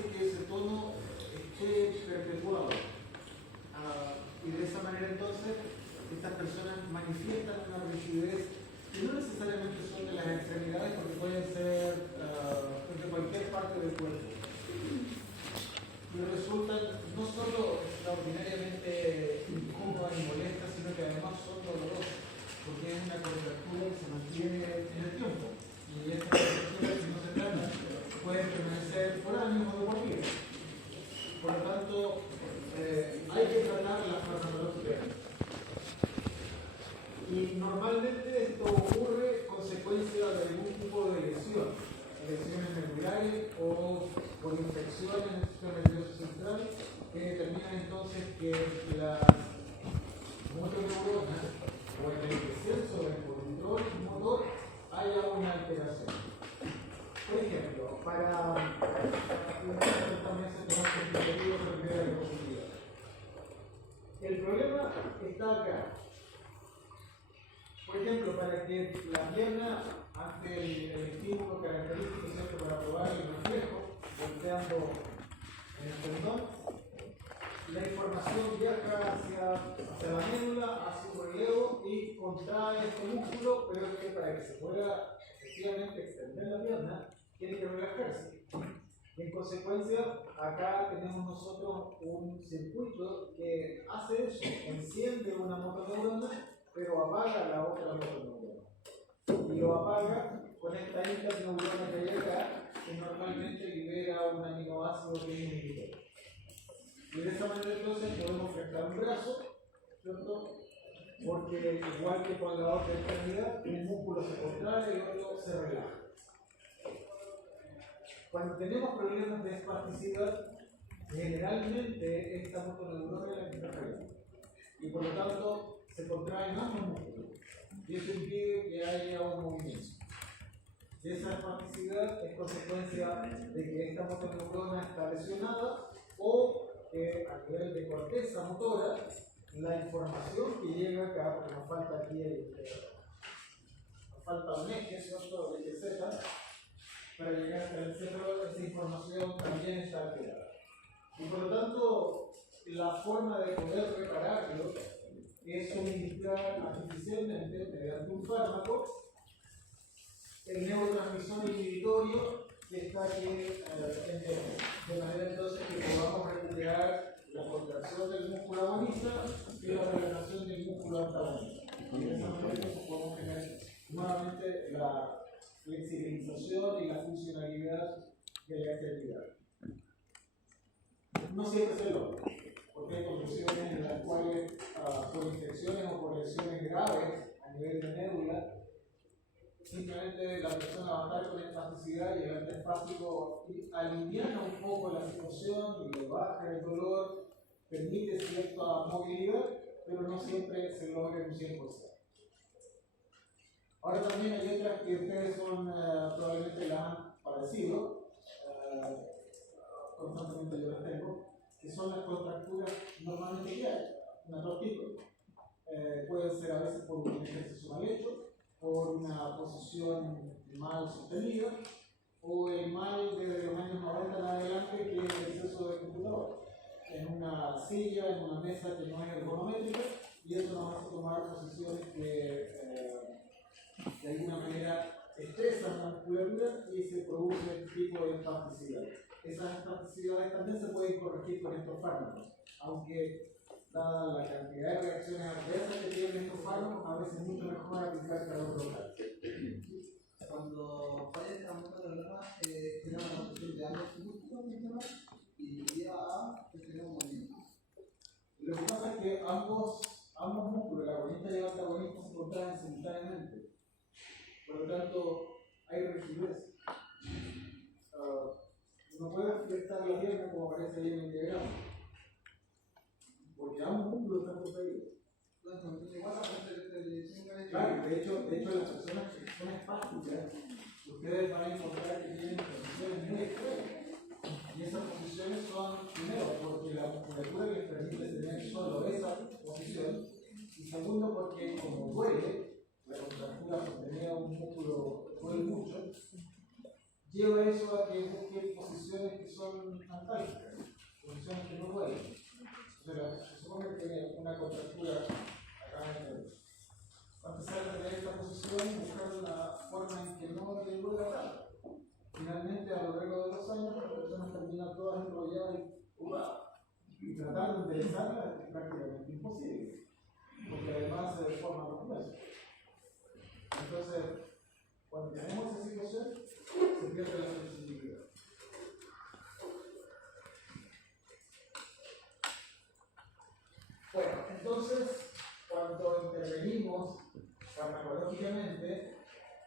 hace que ese tono esté perpetuado. Y de esa manera entonces estas personas manifiestan una rigidez que no necesariamente son de las extremidades, porque pueden ser de cualquier parte del cuerpo. Pero resultan no solo extraordinariamente incómodas y molestas, sino que además son dolorosas, porque es una contractura que se mantiene en el tiempo. Y estas contracturas, si no se tratan, pueden permanecer por años o de por vida. Por lo tanto, hay que tratar la farmacología. Y normalmente esto ocurre consecuencia de algún tipo de lesión, lesiones medulares o por infecciones en el sistema nervioso central, que determinan entonces que las motoneuronas o en el descenso del control motor haya una alteración. Por ejemplo, para también se toma el criterio de primera posibilidad. El problema está acá. Por ejemplo, para que la pierna, ante el estímulo característico, ¿cierto?, para probar el reflejo, golpeando en el tendón, la información viaja hacia la médula, hacia su relevo y contrae este músculo, pero es que para que se pueda efectivamente extender la pierna, tiene que relajarse. En consecuencia, acá tenemos nosotros un circuito que hace eso, enciende una motoneurona, pero apaga la otra motoneurona. Y lo apaga con esta interneurona que hay acá, que normalmente libera un aminoácido que es inhibidor. Y de esa manera entonces podemos prestar un brazo, ¿cierto? Porque igual que con la otra extremidad, un músculo se contrae y el otro se relaja. Cuando tenemos problemas de espasticidad, generalmente esta motoneurona es la que está fallando. Y por lo tanto, se contraen ambos músculos. Y eso impide que haya un movimiento. Y esa espasticidad es consecuencia de que esta motoneurona está lesionada o que a nivel de corteza motora, la información que llega acá, porque nos falta aquí nos falta un eje, ¿cierto?, el eje Z, para llegar hasta el cerebro, esa información también está alterada. Y por lo tanto, la forma de poder repararlo es suministrar artificialmente, mediante un fármaco, el neurotransmisor inhibitorio que está aquí de manera entonces que podamos recuperar la contracción del músculo agonista y la relajación del músculo antagonista. Y de esa manera podemos tener nuevamente la flexibilización y la funcionalidad de la extremidad. No siempre se logra, porque hay condiciones en las cuales por infecciones o por lesiones graves a nivel de médula, simplemente la persona va a estar con espasticidad y el antiespástico aliviana un poco la situación y le baja el dolor, permite cierta movilidad, pero no siempre se logra en un 100%. Ahora también hay otras que ustedes probablemente las han padecido, constantemente yo las tengo, que son las contracturas normalmente que hay, una tortícolis. Pueden ser a veces por un ejercicio mal hecho, por una posición mal sostenida, o el mal desde los años 90 en adelante, que es el exceso de computador, en una silla, en una mesa que no es ergonométrica, y eso nos hace tomar posiciones que de alguna manera estresan la musculatura y se produce este tipo de espasticidad. Esas espasticidades también se pueden corregir con estos fármacos, aunque dada la cantidad de reacciones adversas que tienen estos fármacos, a veces es mucho mejor aplicar calor local. Cuando falla esta motoneurona, genera una contracción de ambos músculos y lleva a tener un movimiento. Lo que pasa es que ambos músculos, el agonista y el antagonista, se contraen simultáneamente. Por lo tanto, hay rigidez. No puede afectar la pierna como aparece ahí en el diagrama, porque ambos músculos están contraídos. Claro, de hecho, las personas que son espásticas, ustedes van a encontrar que tienen posiciones muy extremas. Y esas posiciones son, primero, porque la musculatura les permite tener solo esa posición, y segundo, porque como duele, la contractura sostenida de un músculo duele mucho, lleva eso a que busquen posiciones que son antálgica, condiciones que no duelen. Entonces, se supone que tiene una contractura acá en el. Cuando sale de esta posición, buscar una forma en que no te duela tanto. Finalmente, a lo largo de los años, las personas terminan todas enrolladas y jugadas. Y tratar de enderezarla es prácticamente imposible, porque además se deforman los huesos. Entonces, cuando tenemos esa situación, se pierde la flexibilidad. Bueno, entonces, cuando intervenimos farmacológicamente,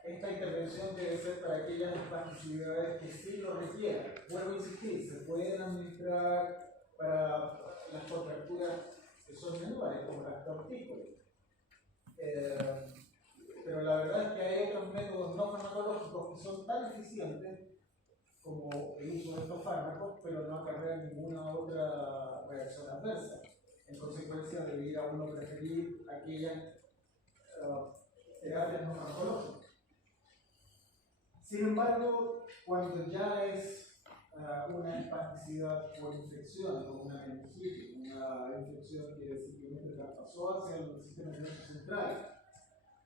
esta intervención debe ser para aquellas espasticidades que sí lo requieran. Vuelvo a insistir, se pueden administrar para las contracturas que son menores, como las tortícolas. Pero la verdad es que hay otros métodos no farmacológicos que son tan eficientes como el uso de estos fármacos, pero no acarrean ninguna otra reacción adversa. En consecuencia, debería uno preferir aquellas terapias no farmacológicas. Sin embargo, cuando ya es una espasticidad por infección, como una meningitis, una infección que simplemente traspasó hacia el sistema nervioso central,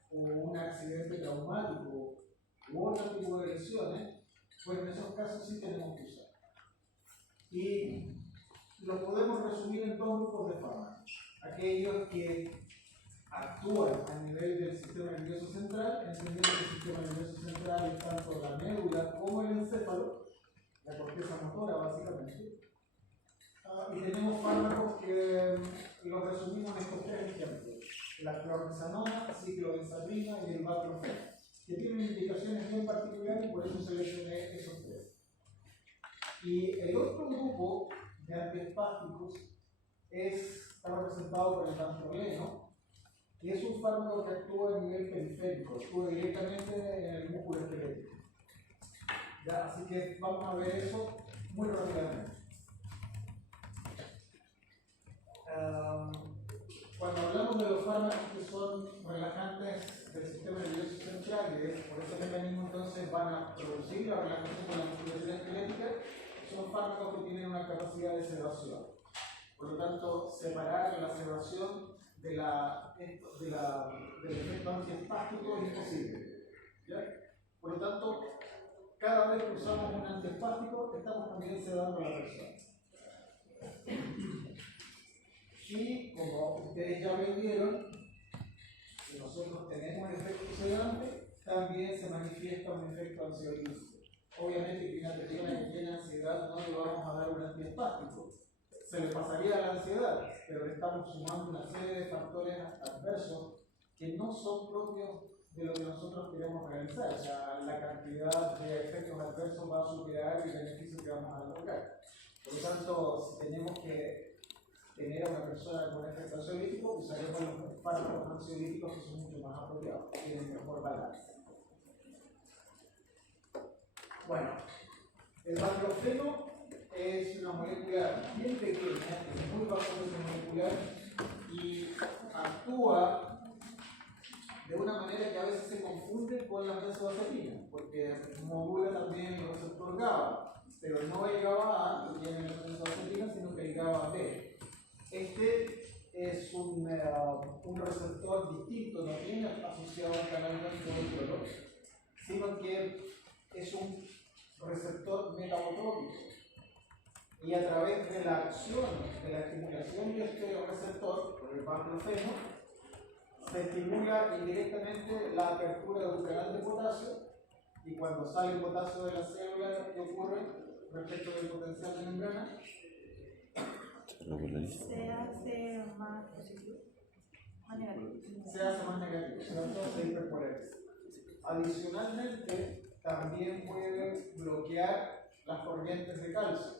o un accidente traumático u otro tipo de lesiones, pues en esos casos sí tenemos que usar. Y lo podemos resumir en dos grupos de fármacos. Aquellos que actúan a nivel del sistema nervioso central, entendiendo que el sistema nervioso central es tanto la médula como el encéfalo, la corteza motora básicamente. Y tenemos fármacos que los resumimos en estos tres ejemplos: la clorhexanona, ciclobenzaprina y el baclofeno, que tienen indicaciones bien particulares y por eso seleccioné esos tres. Y el otro grupo de antiespásticos está representado por el dantroleno, que es un fármaco que actúa a nivel periférico, actúa directamente en el músculo esquelético. ¿Ya? Así que vamos a ver eso muy rápidamente. Cuando hablamos de los fármacos que son relajantes del sistema nervioso central, que por ese mecanismo entonces van a producir la relajación de la musculatura esquelética, son fármacos que tienen una capacidad de sedación. Por lo tanto, separar la sedación del efecto antiespástico es imposible. ¿Ya? Por lo tanto, cada vez que usamos un antiespástico, estamos también sedando a la persona. Y como ustedes ya vieron, si nosotros tenemos el efecto sedante, también se manifiesta un efecto ansiolítico. Obviamente que una persona que tiene ansiedad no le vamos a dar un antiespástico. Se le pasaría la ansiedad, pero le estamos sumando una serie de factores adversos que no son propios de lo que nosotros queremos realizar. O sea, la cantidad de efectos adversos va a superar el beneficio que vamos a lograr. Por lo tanto, si tenemos que tener a una persona con efecto ansiolítico, usaremos los fármacos ansiolíticos que son mucho más apropiados, tienen mejor balance. Bueno, el baclofeno es una molécula bien pequeña, es muy bastante molecular y actúa de una manera que a veces se confunde con la benzodiazepina, porque modula también el receptor GABA, pero no el GABA A que tiene la benzodiazepina, sino que el GABA B. Este es un receptor distinto, no viene asociado al canal básico del suelo, sino que es un receptor metabotrópico. Y a través de la acción, de la estimulación de este receptor, por el baclofeno, se estimula indirectamente la apertura del canal de potasio, y cuando sale el potasio de la célula, ¿qué ocurre respecto del potencial de membrana? Se hace más positivo, más negativo. Se hace más negativo, se hiperpolariza. Adicionalmente, también puede bloquear las corrientes de calcio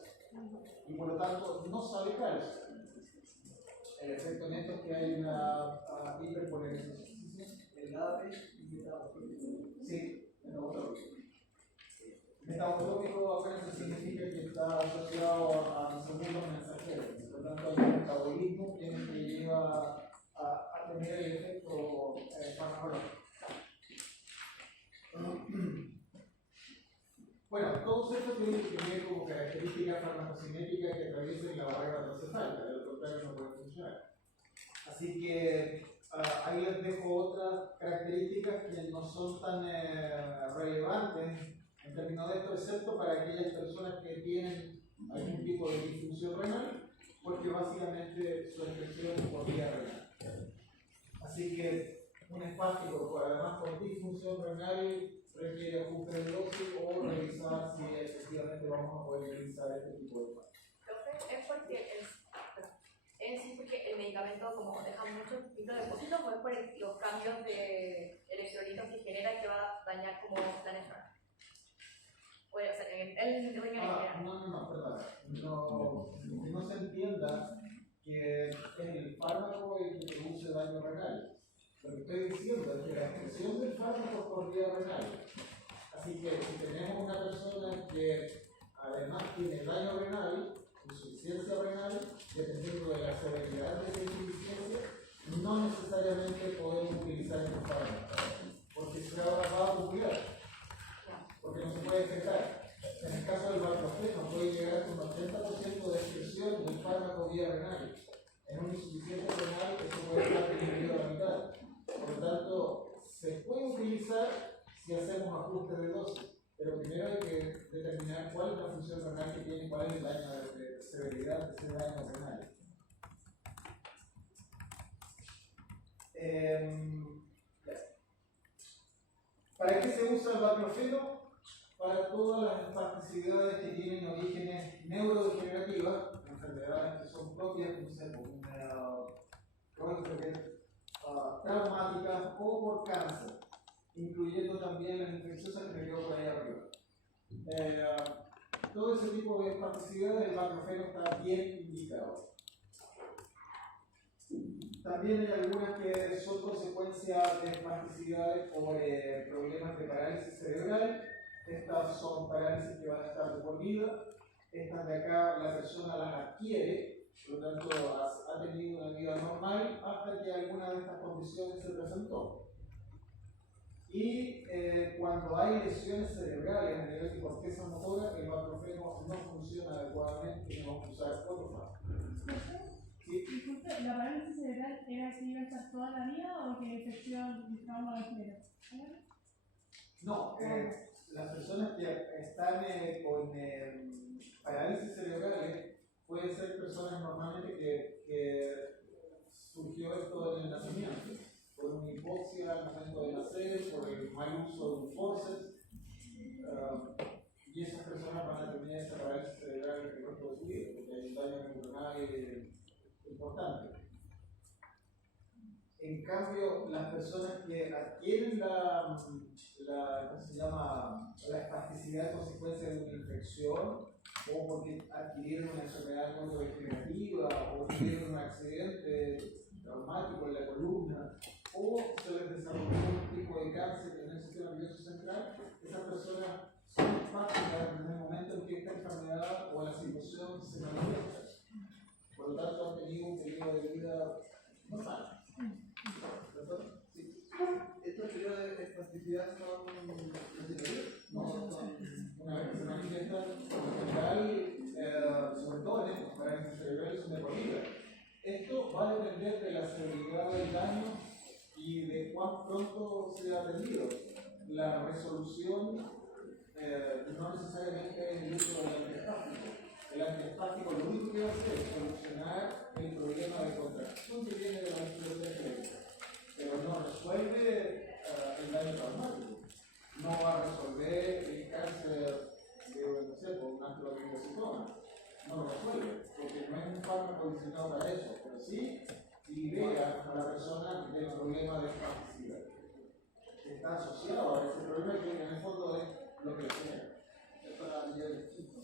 y por lo tanto no sale calcio. El efecto en esto es que hay una hiperpolarización. El AVE y metabotrópico. Sí, metabotrópico. Metabotrópico apenas significa que está asociado a segundos mensajeros. Por lo tanto, el metabolismo tiene que llevar a tener el efecto farmacológico. Bueno, todos estos tienen que tener como características farmacocinéticas que atraviesen la barrera transcefálica, de lo contrario no pueden funcionar. Así que ahí les dejo otras características que no son tan relevantes en términos de esto, excepto para aquellas personas que tienen algún tipo de disfunción renal, porque básicamente su infección es por vía renal. Así que un espástico, además con disfunción renal, requiere ajuste de dosis o revisar si efectivamente vamos a poder utilizar este tipo de fármacos. Profe, es porque el medicamento como deja muchos microdepósitos o es por los cambios de electrolitos que genera que va a dañar como la nefrona. O sea, el riñón en general. No, perdón. Que no se entienda que es el fármaco el que produce daño renal. Lo que estoy diciendo es que la expresión del fármaco es por vía renal. Así que si tenemos una persona que además tiene daño renal, insuficiencia renal, dependiendo de la severidad de esa insuficiencia, no necesariamente podemos utilizar estos fármacos, porque se va a acumular, porque no se puede detectar. En el caso del valproxeno puede llegar hasta un 80% de expresión del fármaco vía renal. En una insuficiencia renal eso puede estar disminuido a la mitad. Por lo tanto, se puede utilizar si hacemos ajustes de dosis, pero primero hay que determinar cuál es la función renal que tiene y cuál es el daño de severidad de ese daño renal. ¿Para qué se usa el valproxeno? Para todas las espasticidades que tienen orígenes neurodegenerativas, enfermedades que son propias, no sé, traumáticas o por cáncer, incluyendo también las infecciosas que me quedo por ahí arriba. Todo ese tipo de espasticidades, el valproxeno está bien indicado. También hay algunas que son consecuencia de espasticidades por problemas de parálisis cerebral. Estas son parálisis que van a estar de por vida. Estas de acá la persona las adquiere, por lo tanto ha tenido una vida normal hasta que alguna de estas condiciones se presentó. Y cuando hay lesiones cerebrales a nivel de corteza motora, el valproxeno no funciona adecuadamente y tenemos que usar otro fármaco. Disculpe, ¿la parálisis cerebral era que iba a estar toda la vida o que infección y trauma de No, las personas que están con parálisis cerebrales pueden ser personas normalmente que surgió esto en el nacimiento, por una hipoxia al momento de nacer, por el mal uso de un forceps, y esas personas van a tener esa parálisis cerebral el resto de su vida, porque hay un daño neuronal importante. En cambio, las personas que adquieren la espasticidad a consecuencia de una infección, o porque adquirieron una enfermedad neurodegenerativa, o tuvieron un accidente traumático en la columna, o se les desarrolló un tipo de cáncer en el sistema nervioso central, esas personas son espásticas desde el momento en que esta enfermedad o la situación se manifiesta. Por lo tanto, han tenido un periodo de vida normal. Sí. ¿Estos periodos de espasticidad son transitorios? No, son una vez que se manifiestan, en general, sobre todo en estos parálisis cerebrales, son de por vida. Esto va a depender de la severidad del daño y de cuán pronto sea atendido. La resolución no necesariamente es el uso del antiespástico. El antiespástico lo único que va a hacer es solucionar el problema de contracción que viene de la musculatura esquelética, pero no resuelve el daño traumático. No va a resolver el cáncer de un astroglicositoma. No lo resuelve, porque no es un fármaco diseñado para eso, pero sí libera a la persona que tiene problema de espasticidad, que está asociado a ese problema que en el fondo es lo que le genera. Es para nivel distinto.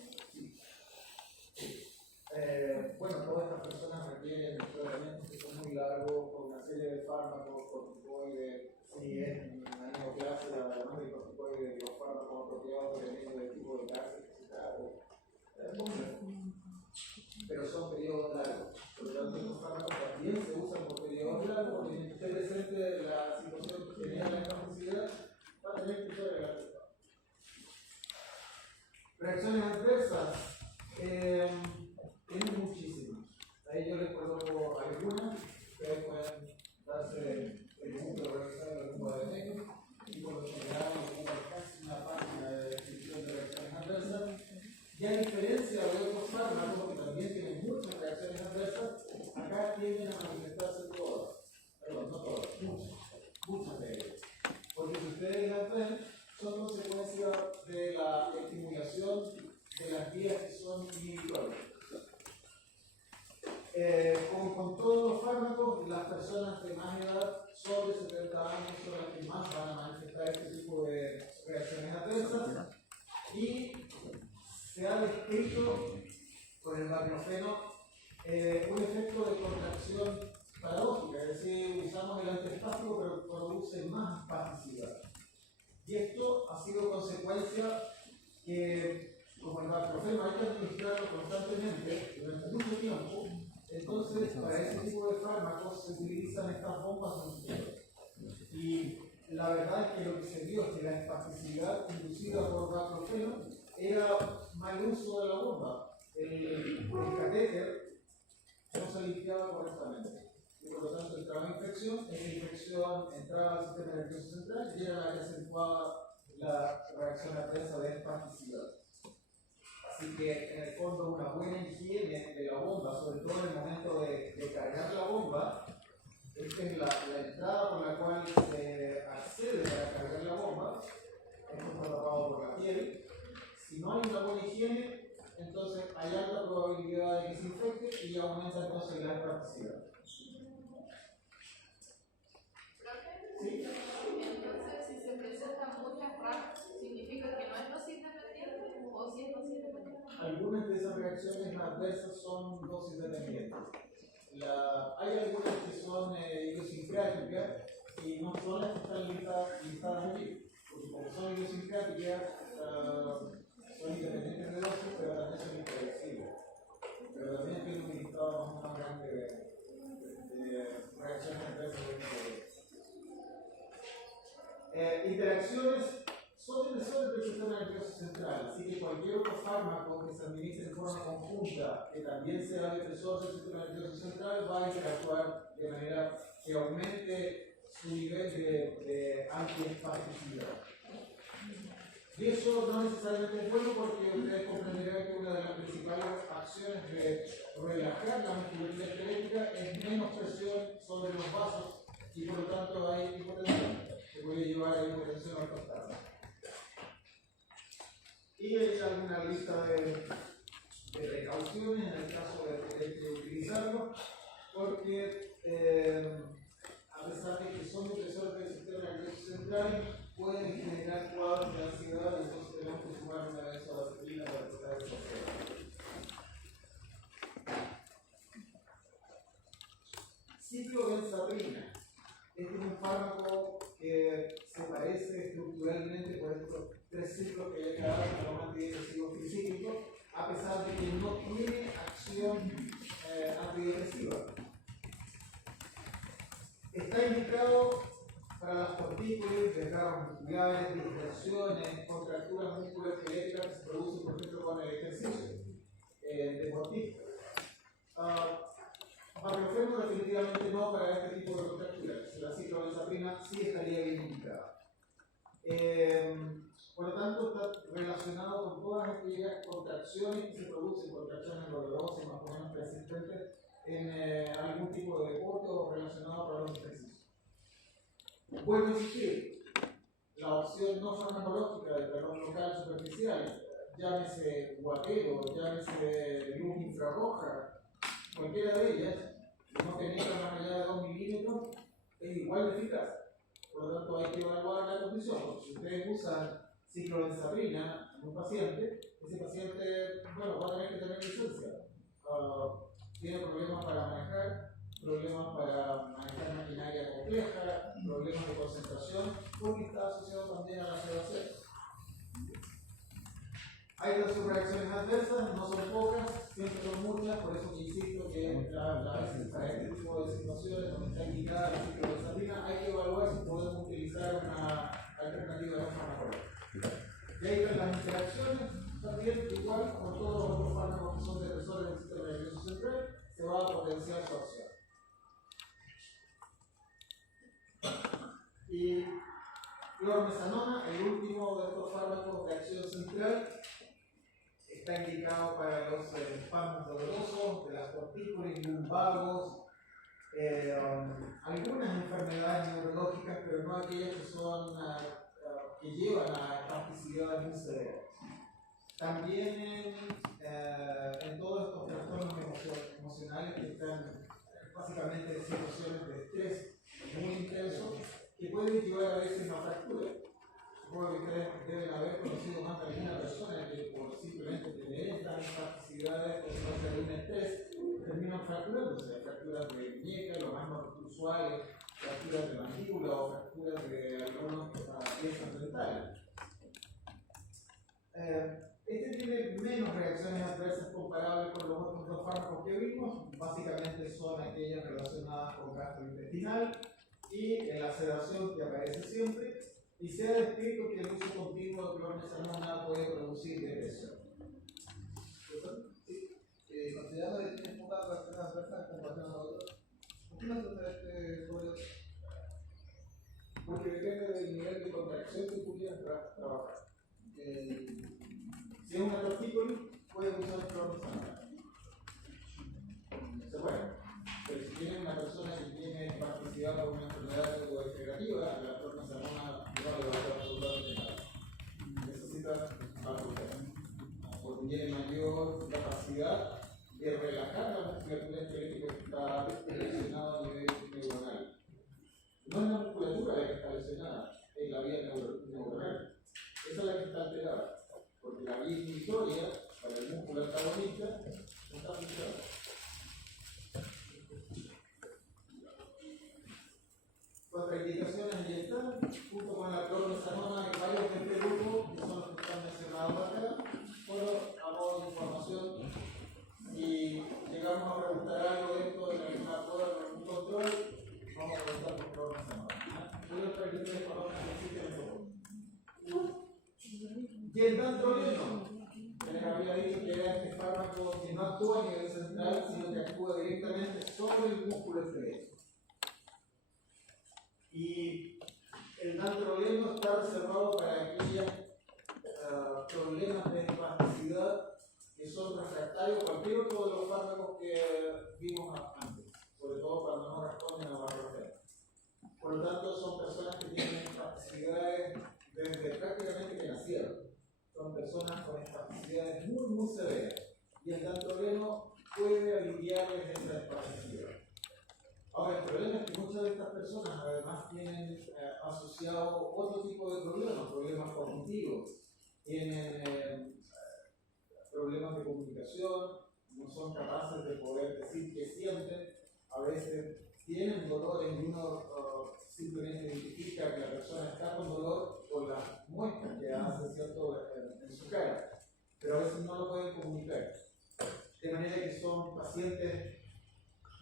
Bueno, todas estas personas requieren tratamientos que son muy largos, con una serie de fármacos, corticoides, si es una neoplasia, además de corticoides, los fármacos apropiados dependiendo del tipo de cáncer que se trate. Pero son periodos largos. Por lo tanto, estos fármacos también se usan por periodos largos, porque si esté presente la situación que genera la incapacidad, va a tener que usar el de otros fármacos que también tienen muchas reacciones adversas, acá tienden a manifestarse todas, perdón, no todas, muchas de ellas. Porque si ustedes las ven, son consecuencia de la estimulación de las vías que son inhibitorias. Como con todos los fármacos, las personas de más edad, sobre 70 años, son las que más van a manifestar este tipo de reacciones adversas. Y se ha descrito con el baclofeno un efecto de contracción paradójica, es decir, usamos el antiespástico pero produce más espasticidad. Y esto ha sido consecuencia que, como el baclofeno hay que administrarlo constantemente durante mucho tiempo, entonces para ese tipo de fármacos se utilizan estas bombas musculares. Y la verdad es que lo que se vio es que la espasticidad inducida por baclofeno era mal uso de la bomba. El catéter no se limpiaba correctamente. Y por lo tanto entraba infección, esa infección entraba al sistema nervioso central y era la que acentuaba la reacción adversa de espasticidad. Así que en el fondo una buena higiene de la bomba, sobre todo en el momento de cargar la bomba, esta es la entrada por la cual se accede para cargar la bomba, esto está tapado por la piel. Si no hay una buena higiene, entonces hay alta probabilidad de que se infecte y aumenta entonces la espasticidad. ¿Sí? Entonces, si se presentan muchas RAF, ¿significa que no es dosis dependiente o si es dosis dependiente? Algunas de esas reacciones adversas son dosis dependientes. Hay algunas que son idiosincráticas y no son las que están listadas aquí, porque como son idiosincráticas, son independientes de dosis, pero también son impredecibles. Pero también tiene un listado más grande de reacciones adversas de interacciones son depresores del sistema nervioso central, así que cualquier otro fármaco que se administre en forma conjunta, que también sea depresor del sistema nervioso central, va a interactuar de manera que aumente su nivel de antiespasticidad. Y eso no necesariamente es bueno porque ustedes comprenderán que una de las principales acciones de relajar la musculatura esquelética es menos presión sobre los vasos y por lo tanto hay hipotensión, que puede llevar a hipotensión ortostática. Y hay alguna lista de precauciones en el caso de utilizarlo, porque a pesar de que son depresores del sistema nervioso central, pueden generar cuadros de ansiedad, y entonces tenemos que sumar una benzodiazepina para tratar esa ansiedad. Ciclobenzaprina. Este es un fármaco que se parece estructuralmente por estos 3 ciclos que hay que dar a los antidepresivos tricíclicos, a pesar de que no tiene acción antidepresiva. Está indicado para las cortícolis, desgarros musculares, distensiones, contracturas musculoesqueléticas que se producen, por ejemplo, con el ejercicio deportista. Baclofeno definitivamente no para este tipo de contracturas. La ciclobenzaprina sí estaría bien indicada. Por lo tanto, está relacionado con todas aquellas contracciones que se producen, contracciones dolorosas más o menos persistentes en algún tipo de deporte o relacionado con los ejercicios. Vuelvo a insistir, la opción no farmacológica de calor local superficial, llámese guatero, llámese luz infrarroja, cualquiera de ellas, no penetra más allá de 2 milímetros, es igual de eficaz. Por lo tanto, hay que evaluar la condición. Porque si ustedes usan ciclobenzaprina en un paciente, ese paciente, bueno, va a tener que tener licencia. Tiene problemas para manejar, problemas para manejar maquinaria compleja, problemas de concentración, porque está asociado también a la sedación. Hay otras reacciones adversas, no son pocas, siempre son muchas, por eso que insisto que a veces para este tipo de situaciones donde está indicada la ciclobenzaprina hay que evaluar si podemos utilizar una alternativa de farmacológica. Y ahí están las interacciones, también igual con todos los otros fármacos que son depresores del sistema nervioso central, se va a potenciar su acción. Y clormesanona, el último de estos fármacos de acción central, está indicado para los espasmos dolorosos de las tortícolis, lumbagos, algunas enfermedades neurológicas, pero no aquellas que son que llevan a espasticidad muy severa. También en todos estos trastornos emocionales que están básicamente en situaciones de estrés muy intenso, que pueden llevar a veces a una fractura. Supongo que ustedes deben haber conocido más de alguna persona que por simplemente tener estas espasticidades o no un estrés terminan fracturándose, fracturas de muñeca, lo más usuales, fracturas de mandíbula o fracturas de algunas piezas dentales. Este tiene menos reacciones adversas comparables con los otros dos fármacos que vimos, básicamente son aquellas relacionadas con gastrointestinal y la sedación que aparece siempre, y se ha descrito que el uso continuo de clormesamona puede producir depresión. Considerando que tiene pocas reacciones adversas en comparación a otros, ¿por qué no se usa este sobre? Porque depende del nivel de contracción que tú quieras trabajar. Si es una tortícolis, puedes usar clormesamona. Se puede. Pero si tienes una persona que tiene espasticidad por una enfermedad neurodegenerativa, la clormesamona no le va a hacer absolutamente nada. Necesita vacunar. Porque tiene mayor capacidad de relajar la musculatura esquelética que está lesionada a nivel neuronal. No es la musculatura la que está lesionada, es la vía neuronal. Esa es la que está alterada. Porque la vía inhibitoria para el músculo antagonista no está funcionando. Contraindicaciones y están, junto con la clormesamona y varios de este grupo, que son los que están mencionados acá, solo a modo de información. Si llegamos a preguntar algo de esto en alguna prueba o algún control, vamos a preguntar por clormesamona. Voy a traer tres palabras que existen en todo. Y el dantroleno, que les había dicho que era este fármaco que no actúa a nivel central, sino que actúa directamente sobre el músculo esquelético. Y el dantroleno está reservado para aquellos problemas de espasticidad que son refractarios a cualquier otro de los fármacos que vimos antes, sobre todo cuando no responden a barrera. Por lo tanto, son personas que tienen espasticidades desde prácticamente que nacieron. Son personas con espasticidades muy severas. Y el dantroleno puede aliviarles esa espasticidad. Ahora, el problema es que muchas de estas personas además tienen asociado otro tipo de problemas cognitivos, tienen problemas de comunicación, no son capaces de poder decir qué sienten, a veces tienen dolores y uno simplemente identifica que la persona está con dolor por las muestras que hace, ¿cierto?, en su cara, pero a veces no lo pueden comunicar, de manera que son pacientes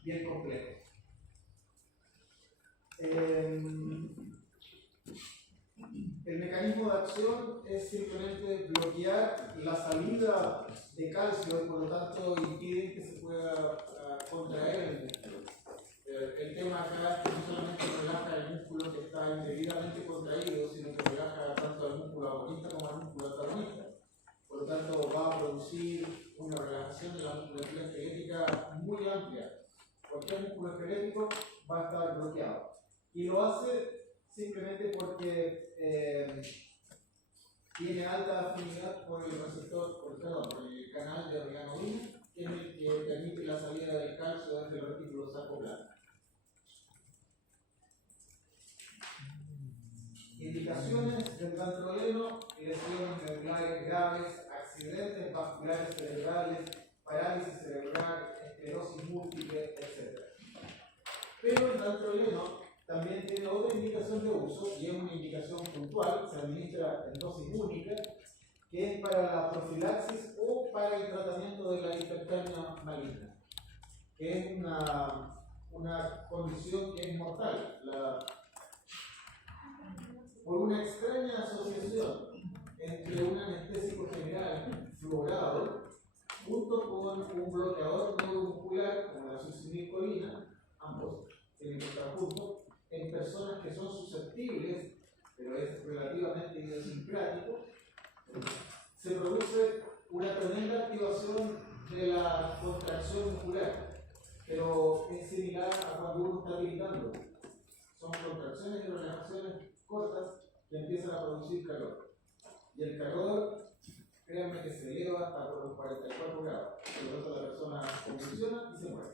bien complejos. El mecanismo de acción es simplemente bloquear la salida de calcio y por lo tanto impiden que se pueda contraer el músculo. El tema acá es que no solamente relaja el músculo que está indebidamente contraído, sino que relaja tanto al músculo agonista como al músculo antagonista. Por lo tanto, va a producir una relajación de la musculatura esquelética muy amplia. Cualquier músculo esquelético va a estar bloqueado. Y lo hace simplemente porque tiene alta afinidad por el receptor, por el canal de organodina, que es el que permite la salida del calcio desde el retículo sacroblando. Indicaciones del dantroleno: lesiones medulares graves, accidentes vasculares cerebrales, parálisis cerebral, esclerosis múltiple, etc. Pero el dantroleno también tiene otra indicación de uso, y es una indicación puntual, se administra en dosis única, que es para la profilaxis o para el tratamiento de la hipertermia maligna, que es una condición que es mortal. Por una extraña asociación entre un anestésico general fluorado junto con un bloqueador neuromuscular como la succinilcolina, ambos tienen que estar juntos, en personas que son susceptibles, pero es relativamente idiosincrático, se produce una tremenda activación de la contracción muscular, pero es similar a cuando uno está gritando. Son contracciones y relajaciones cortas que empiezan a producir calor. Y el calor, créanme que se eleva hasta por los 44 grados. Por lo tanto, la persona convulsiona y se muere.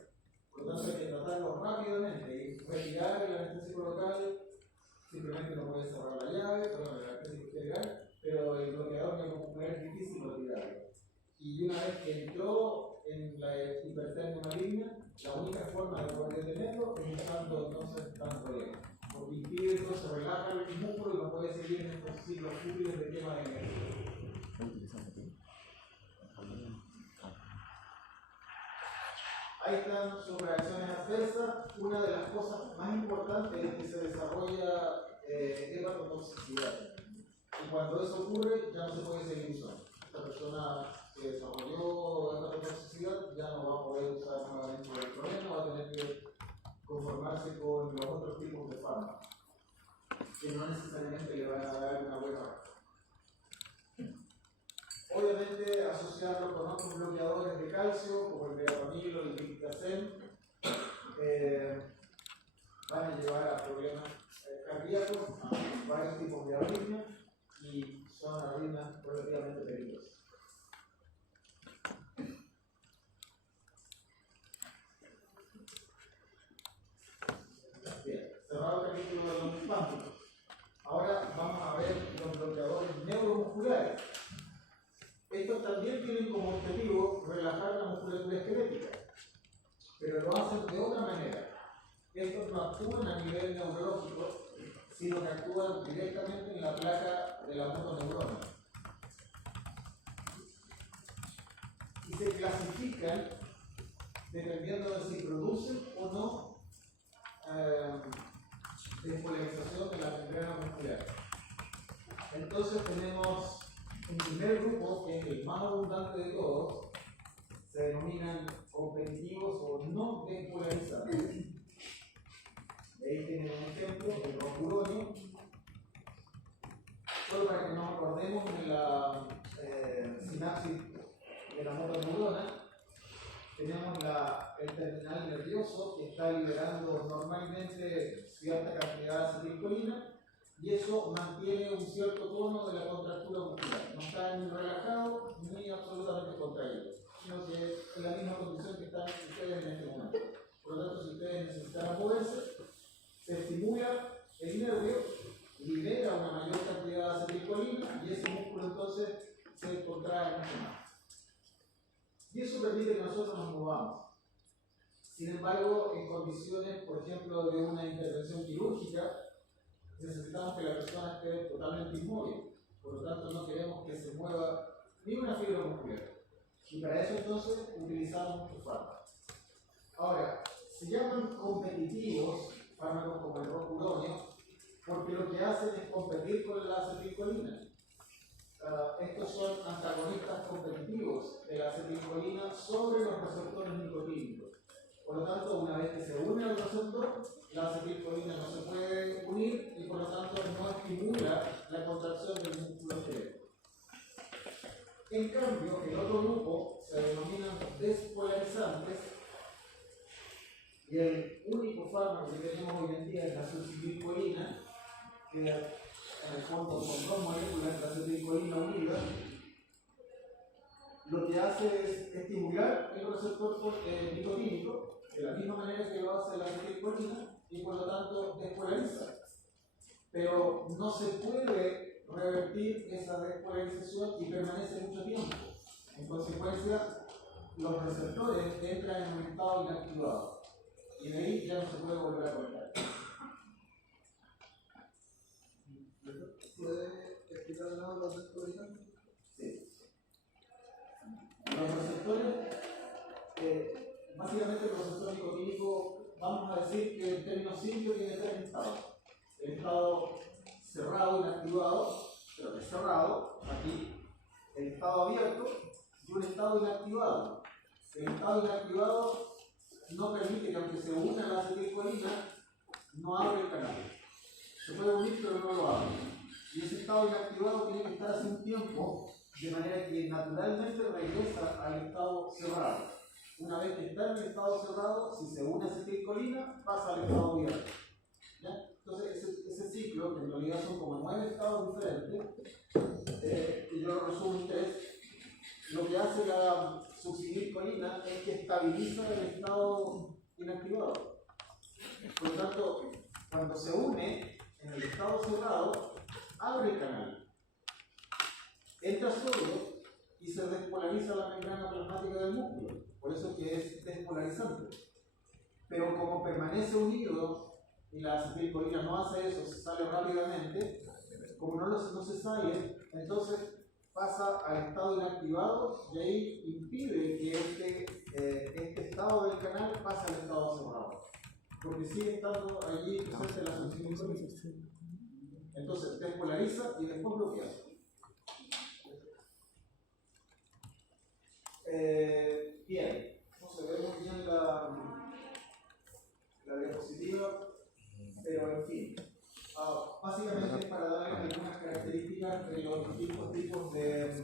Por lo tanto, hay que tratarlo rápidamente y retirar el anestésico local. Simplemente no puede cerrar la llave, perdón, el anestésico general, pero el bloqueador neuromuscular es difícil retirarlo. Y una vez que entró en la hipertermia maligna, la única forma de poder detenerlo es usando entonces tanto porque impide entonces relajar el músculo y no puede seguir en estos ciclos fútiles de quema de energía. Ahí están sus reacciones adversas. Una de las cosas más importantes es que se desarrolla hepatotoxicidad. Y cuando eso ocurre, ya no se puede seguir usando. Esta persona que desarrolló hepatotoxicidad ya no va a poder usar nuevamente el problema, va a tener que conformarse con los otros tipos de fármacos, que no necesariamente le van a dar una buena respuesta. Obviamente, asociarlo con otros bloqueadores de calcio, como el verapamil o el glitazem, van a llevar a problemas cardíacos, a varios tipos de arritmias, y son arritmias relativamente peligrosas. Bien, cerrado el capítulo de los linfáticos. Ahora vamos a ver los bloqueadores neuromusculares. Estos también tienen como objetivo relajar la musculatura esquelética, pero lo hacen de otra manera. Estos no actúan a nivel neurológico, sino que actúan directamente en la placa de la motoneurona. Y se clasifican dependiendo de si producen o no despolarización de la membrana muscular. Entonces tenemos un primer grupo, que es el más abundante de todos, se denominan competitivos o no despolarizantes. Ahí tienen un ejemplo, el rocuronio. Solo para que nos acordemos de la sinapsis de la motoneurona, tenemos el terminal nervioso que está liberando normalmente cierta cantidad de acetilcolina, y eso mantiene un cierto tono de la contractura muscular. No está ni relajado ni absolutamente contraído, sino que es la misma condición que están ustedes en este momento. Por lo tanto, si ustedes necesitan moverse, se estimula el nervio, libera una mayor cantidad de acetilcolina y ese músculo entonces se contrae mucho más. Y eso permite que nosotros nos movamos. Sin embargo, en condiciones, por ejemplo, de una intervención quirúrgica, necesitamos que la persona esté totalmente inmóvil. Por lo tanto, no queremos que se mueva ni una fibra muscular. Y para eso entonces utilizamos muchos fármacos. Ahora, se llaman competitivos fármacos como el rocuronio, porque lo que hacen es competir con la acetilcolina. Estos son antagonistas competitivos de la acetilcolina sobre los receptores nicotínicos. Por lo tanto, una vez que se une al receptor, la acetilcolina no se puede unir y por lo tanto no estimula la contracción del músculo esquelético. En cambio, el otro grupo se denominan despolarizantes, y el único fármaco que tenemos hoy en día es la acetilcolina, que en el fondo son dos moléculas de acetilcolina unidas. Lo que hace es estimular el receptor nicotínico de la misma manera que lo hace la acetilcolina y por lo tanto despolariza. Pero no se puede revertir esa despolarización y permanece mucho tiempo. En consecuencia, los receptores entran en un estado inactivado y de ahí ya no se puede volver a conectar. ¿Puede explicarnos los despolarizantes? Sí. Los receptores, básicamente el receptor nicotínico, vamos a decir que en términos simples tiene tres estados. El estado cerrado, inactivado, pero que es cerrado, aquí, el estado abierto y un estado inactivado. El estado inactivado no permite que aunque se una la acetilcolina, no abre el canal. Se puede unir pero no lo abre. Y ese estado inactivado tiene que estar hace un tiempo de manera que naturalmente regresa al estado cerrado. Una vez que está en el estado cerrado, si se une acetilcolina, pasa al estado abierto. ¿Ya? Entonces, ese ciclo, que en realidad son como 9 estados diferentes, y yo lo resumo en 3, lo que hace la succinilcolina es que estabiliza el estado inactivado. Por lo tanto, cuando se une en el estado cerrado, abre el canal, entra sodio y se despolariza la membrana plasmática del músculo. Por eso es que es despolarizante. Pero como permanece unido y la acetilcolina no hace eso, se sale rápidamente, como no se sale, entonces pasa al estado inactivado y ahí impide que este estado del canal pase al estado cerrado. Porque sigue estando allí presente la succinilcolina. Entonces despolariza y después bloquea. Bien, no se ve muy bien la diapositiva, pero en fin. Básicamente es para dar algunas características de los distintos tipos de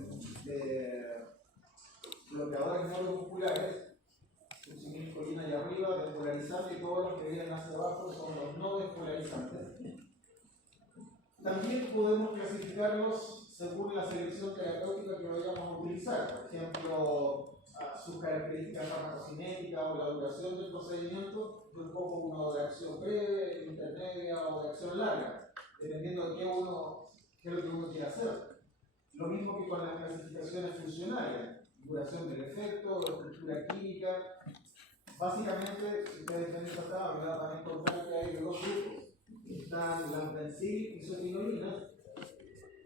bloqueadores neuromusculares. Succinilcolina allá arriba, despolarizante, y todos los que vienen hacia abajo son los no despolarizantes. También podemos clasificarlos según la selección terapéutica que vayamos a utilizar. Por ejemplo, sus características farmacocinéticas o la duración del procedimiento. Yo escojo uno de acción breve, intermedia o de acción larga, dependiendo de qué es lo que uno quiere hacer. Lo mismo que con las clasificaciones funcionales, duración del efecto, estructura química. Básicamente, si ustedes ven esta tabla, van a encontrar que hay de dos grupos. Están las benzil-isoquinolinas,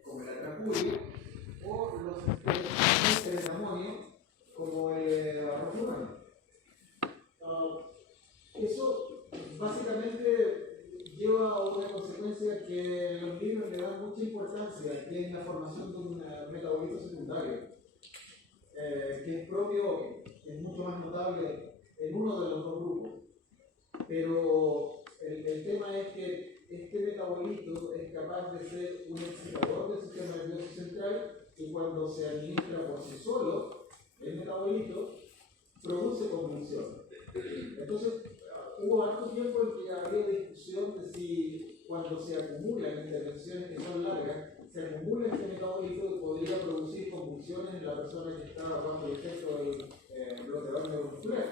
como el atracurio, o los ésteres de amonio, como el arroz. Eso básicamente lleva a una consecuencia que los libros le dan mucha importancia, que es la formación de un metabolito secundario, que es propio, que es mucho más notable en uno de los dos grupos. Pero el tema es que este metabolito es capaz de ser un excitador del sistema nervioso central, y cuando se administra por sí solo, el metabolito produce convulsión. Entonces, hubo harto tiempo en que había discusión de si cuando se acumulan intervenciones que son largas, se acumula este metabolito que podría producir convulsiones en la persona que está bajo el efecto del bloqueador neuromuscular.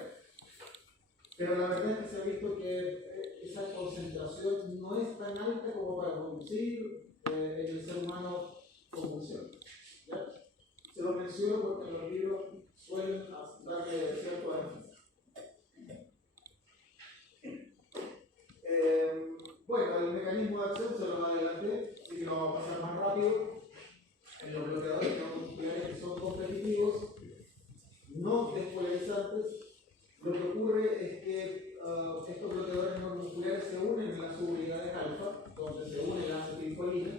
Pero la verdad es que se ha visto que esa concentración no es tan alta como para producir en el ser humano convulsión. ¿Ya? Se lo menciono porque en los libros suelen darle cierto énfasis. Bueno, el mecanismo de acción se lo adelanté, así que lo vamos a pasar más rápido. En los bloqueadores neuromusculares que son competitivos, no despolarizantes, lo que ocurre es que estos bloqueadores neuromusculares se unen en las subunidades alfa, donde se une la acetilcolina,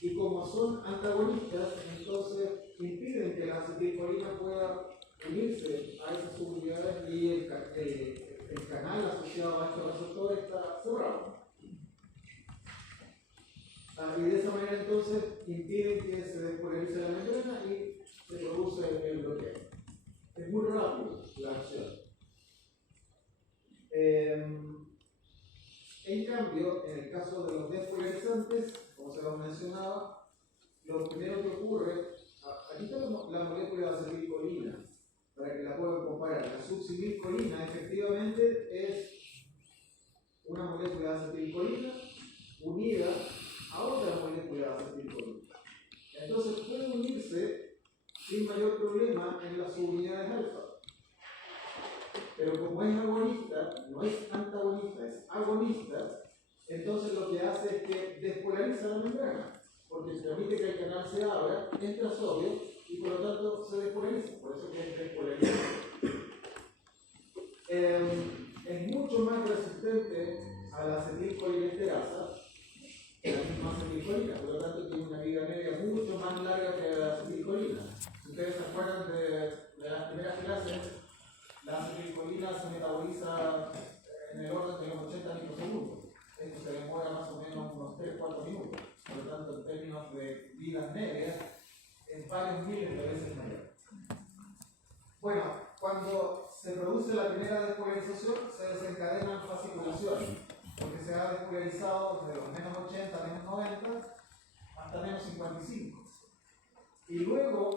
y como son antagonistas, entonces impiden que la acetilcolina pueda unirse a esas subunidades y el canal asociado a estos receptores está cerrado. Y de esa manera entonces impiden que se despolarice la membrana y se produce el bloqueo. Es muy rápido la acción. En cambio, en el caso de los despolarizantes, como se los mencionaba, lo primero que ocurre, aquí está la molécula de acetilcolina, para que la puedan comparar. La succinilcolina efectivamente es una molécula de acetilcolina unida a otra molécula de acetilcolina. Entonces puede unirse sin mayor problema en las subunidades alfa. Pero como es agonista, no es antagonista, es agonista, entonces lo que hace es que despolariza la membrana, porque permite que el canal se abra, entra sodio y por lo tanto se despolariza, por eso que es despolarizante. Es mucho más resistente a la acetilcolinesterasa que la misma acetilcolina, por lo tanto tiene una vida media mucho más larga que la acetilcolina. Si ustedes se acuerdan de las primeras clases, la acetilcolina se metaboliza en el orden de los 80 microsegundos. Esto se demora más o menos unos 3-4 minutos. Por lo tanto, en términos de vidas medias, es varios miles de veces mayor. Bueno, cuando se produce la primera despolarización, se desencadenan fasciculaciones, porque se ha despolarizado desde los menos 80 a menos 90 hasta menos 55. Y luego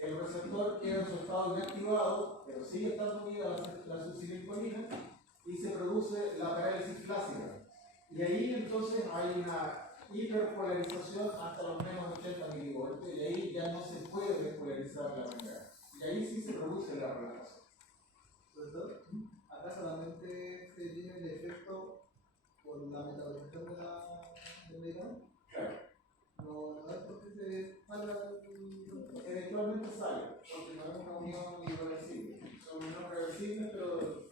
el receptor queda en su estado inactivado, pero sigue estando unida la succinilcolina y se produce la parálisis flácida. Y ahí entonces hay una hiperpolarización hasta los menos 80 milivoltios y ahí ya no se puede despolarizar la membrana. Y ahí sí se produce la relajación. Profesor, acá solamente se tiene el efecto por la metabolización del medicamento. Claro. No es porque se para Eventualmente sale, porque no es una unión irreversible. Son unión reversible, pero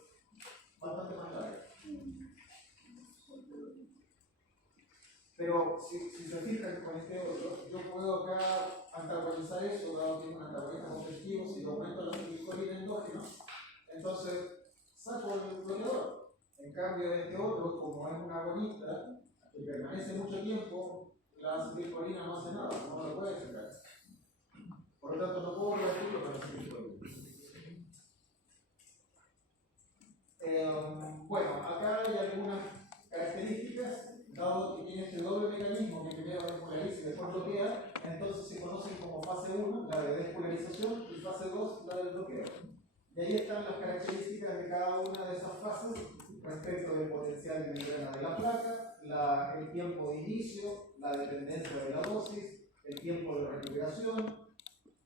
bastante más larga. Pero si se fijan con este otro, yo puedo acá antagonizar eso, dado que es un antagonista objetivo, si lo aumento la acetilcolina endógena, entonces saco el bloqueador. En cambio, este otro, como es un agonista que permanece mucho tiempo, la acetilcolina no hace nada, no lo puede sacar. Por lo tanto, no puedo revertirlo con la acetilcolina. Bueno, acá hay algunas características. Dado que tiene este doble mecanismo que primero despolariza y después bloquea, entonces se conocen como fase 1, la de despolarización, y fase 2, la del bloqueo. Y ahí están las características de cada una de esas fases respecto del potencial de membrana de la placa, el tiempo de inicio, la dependencia de la dosis, el tiempo de recuperación.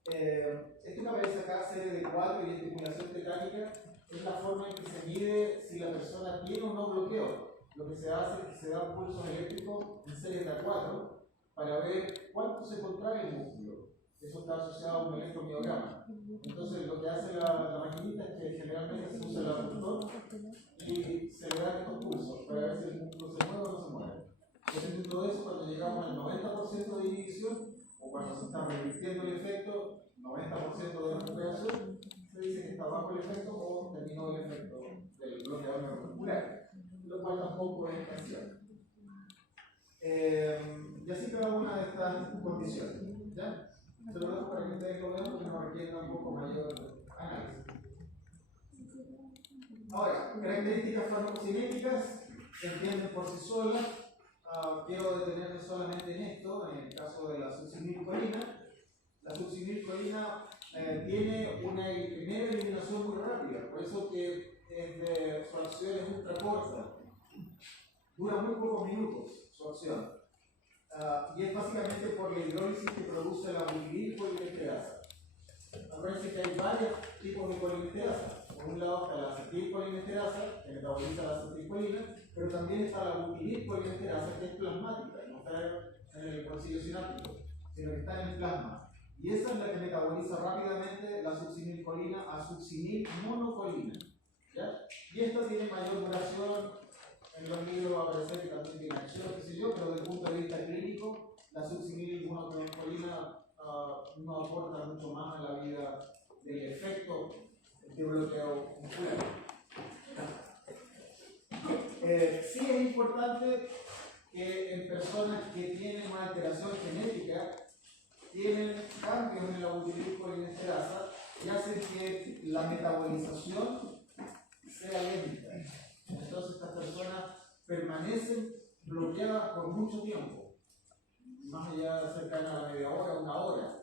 Esto que aparece acá, serie de 4 y estimulación tetánica, es la forma en que se mide si la persona tiene o no bloqueo. Lo que se hace es que se da un pulso eléctrico en serie de A4 para ver cuánto se contrae el músculo. Eso está asociado a un electromiograma. Entonces, lo que hace la maquinita es que generalmente se usa el abductor y se le dan estos pulsos para ver si el músculo se mueve o no se mueve. Dependiendo de eso, cuando llegamos al 90% de inhibición o cuando se está revirtiendo el efecto, 90% de recuperación, se dice que está bajo el efecto o terminó el efecto del bloqueador neuromuscular, lo cual tampoco es canción. Y así cada una de estas condiciones. ¿Ya? Se lo dejo para que ustedes lo vean porque nos requiere un poco mayor análisis. Ahora, características farmacocinéticas se entienden por sí solas. Quiero detenerme solamente en esto, en el caso de la succinilcolina. La succinilcolina tiene una primera eliminación muy rápida, por eso que su acción es ultra corta. Dura muy pocos minutos su acción. Y es básicamente por la hidrólisis que produce la butililcolinesterasa. Acuérdense que hay varios tipos de colinesterasa. Por un lado está la acetilcolinesterasa, que metaboliza la acetilcolina, pero también está la butililcolinesterasa, que es plasmática, no está en el concilio sináptico, sino que está en el plasma. Y esa es la que metaboliza rápidamente la succinilcolina a succinilmonocolina. ¿Ya? Y esta tiene mayor duración. En los libros va a aparecer que también tiene acción, qué sé yo, pero desde el punto de vista clínico, la succinilmonocolina no aporta mucho más a la vida del efecto de bloqueo muscular. Sí es importante que en personas que tienen una alteración genética, tienen cambios en la butililcolinesterasa y hacen que la metabolización sea lenta. Entonces estas personas permanecen bloqueadas por mucho tiempo, más allá cercana a la media hora, una hora.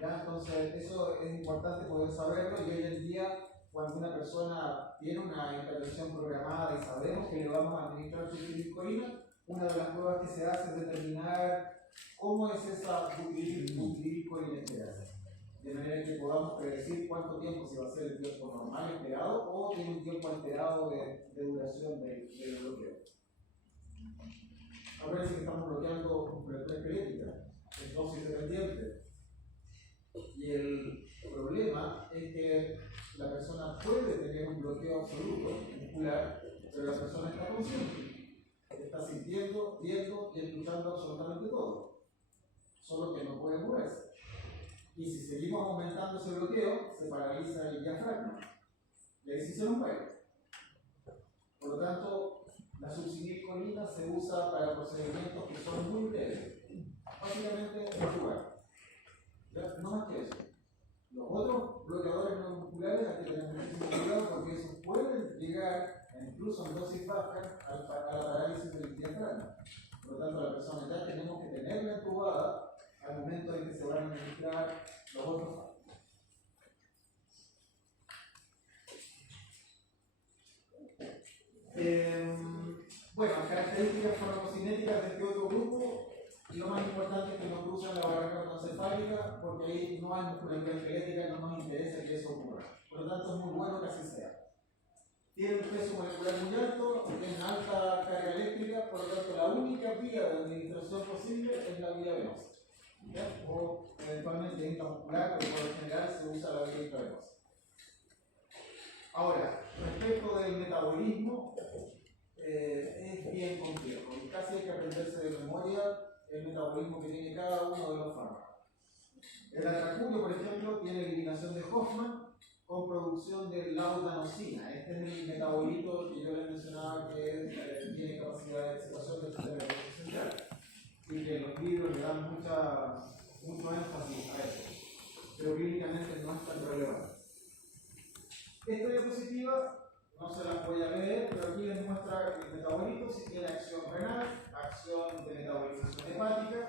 ¿Ya? Entonces eso es importante poder saberlo y hoy en día cuando una persona tiene una intervención programada y sabemos que le vamos a administrar succinilcolina, una de las pruebas que se hace es determinar cómo es esa butililcolinesterasa. De manera que podamos predecir cuánto tiempo se va a hacer el tiempo normal esperado o tiene un tiempo alterado de duración del bloqueo. Acuérdense que estamos bloqueando musculatura esquelética, es dosis dependiente. Y el problema es que la persona puede tener un bloqueo absoluto muscular, pero la persona está consciente, está sintiendo, viendo y escuchando absolutamente todo, solo que no puede moverse. Y si seguimos aumentando ese bloqueo, se paraliza el diafragma. Y ahí sí se nos mueve. Por lo tanto, la succinilcolina se usa para procedimientos que son muy breves. Básicamente, en lugar. ¿Ya? No más que eso. Los otros bloqueadores neuromusculares hay que tener muchísimo cuidado porque esos pueden llegar, incluso en dosis bajas, a la parálisis del diafragma. Por lo tanto, la persona ya tenemos que tenerla entubada al momento en que se van a administrar los otros fármacos. Bueno, características farmacocinéticas de este otro grupo, y lo más importante es que no cruzan la barrera cardioencefálica porque ahí no hay musculatura esquelética, no nos interesa que eso ocurra. Por lo tanto, es muy bueno que así sea. Tienen un peso molecular muy alto, tienen alta carga eléctrica, por lo tanto, la única vía de administración posible es la vía venosa. ¿Ya? O eventualmente intramuscular, pero por lo general se usa la vía intravenosa. Ahora, respecto del metabolismo, es bien complejo y casi hay que aprenderse de memoria el metabolismo que tiene cada uno de los fármacos. El atracurio, por ejemplo, tiene eliminación de Hoffman con producción de laudanosina. Este es el metabolito que yo les mencionaba que tiene capacidad de excitación del sistema nervioso central y que los libros le dan mucho énfasis a eso, pero clínicamente no es tan relevante. Esta diapositiva no se las voy a leer, pero aquí les muestra el metabolito, si tiene acción renal, acción de metabolización hepática,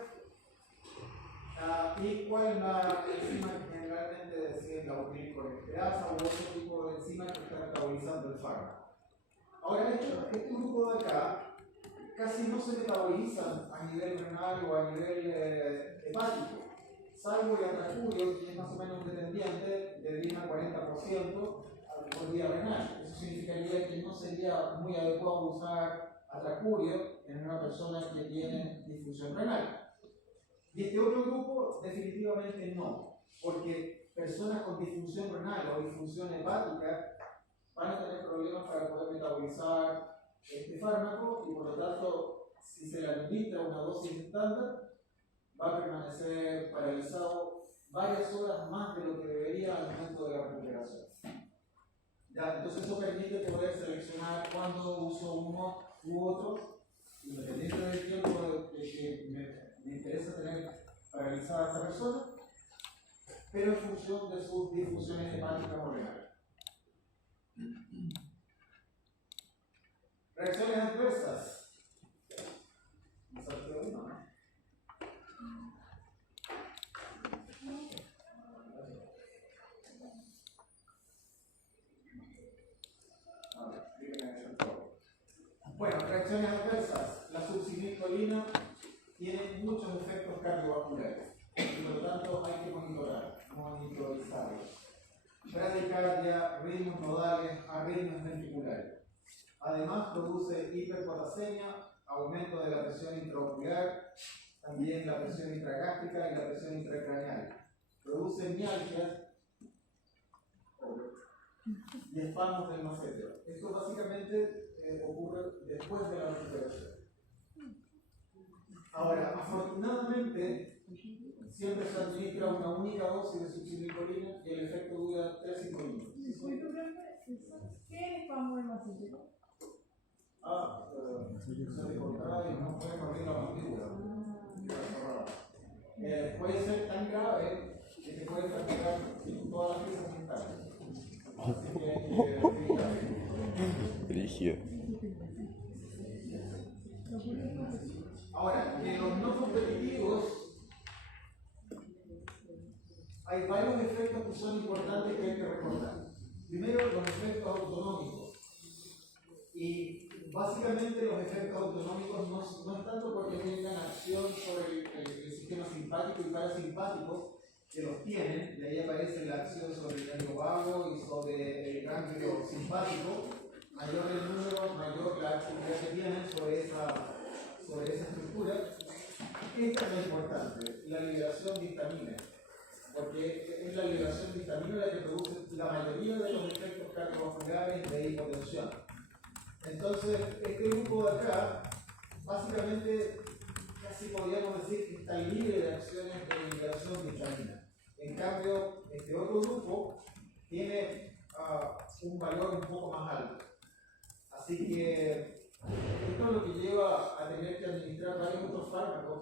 y cuál es la enzima que generalmente deciden la utilcoresterasa u otro tipo de enzima que está metabolizando el fármaco. Ahora, este grupo de acá casi no se metabolizan a nivel renal o a nivel hepático, salvo el atracurio, que es más o menos dependiente de 10 a 40% por vía renal. Eso significaría que no sería muy adecuado usar atracurio en una persona que tiene disfunción renal. Y este otro grupo definitivamente no, porque personas con disfunción renal o disfunción hepática van a tener problemas para poder metabolizar este fármaco y por lo tanto, si se le administra una dosis estándar, va a permanecer paralizado varias horas más de lo que debería al momento de la recuperación. Ya, entonces eso permite poder seleccionar cuándo uso uno u otro, independiente del tiempo que me interesa tener paralizada a esta persona, pero en función de sus disfunciones hepáticas o renales. Reacciones adversas. Me salté uno, ¿no? Bueno, reacciones adversas. La succinilcolina tiene muchos efectos cardiovasculares y por lo tanto hay que monitorizarlos. Bradicardia, ritmos nodales, arritmias ventriculares. Además produce hiperpotasemia, aumento de la presión intraocular, también la presión intragástrica y la presión intracraneal. Produce mialgias y espasmos del massetero. Esto básicamente ocurre después de la recuperación. Ahora, afortunadamente, siempre se administra una única dosis de succinilcolina y el efecto dura 3-5 minutos. ¿Qué es espasmo del massetero? Se le contrae y no puede abrir la mandíbula. Puede ser tan grave que te puede fracturar todas las piezas dentales. Así que hay que evitar. Brígido. Ahora, en los no competitivos hay varios efectos que son importantes que hay que recordar. Primero, los efectos autonómicos. Y básicamente los efectos autonómicos no es tanto porque tengan acción sobre el sistema simpático y parasimpático, que los tienen, y ahí aparece la acción sobre el ganglio vago y sobre el ganglio simpático. Mayor el número, mayor la actividad que tienen sobre esa estructura. Esta es lo importante, la liberación de histamina, porque es la liberación de histamina la que produce la mayoría de los efectos cardiovasculares de hipotensión. Entonces, este grupo de acá, básicamente, casi podríamos decir que está libre de acciones de liberación de histamina. En cambio, este otro grupo tiene un valor un poco más alto. Así que esto es lo que lleva a tener que administrar varios otros fármacos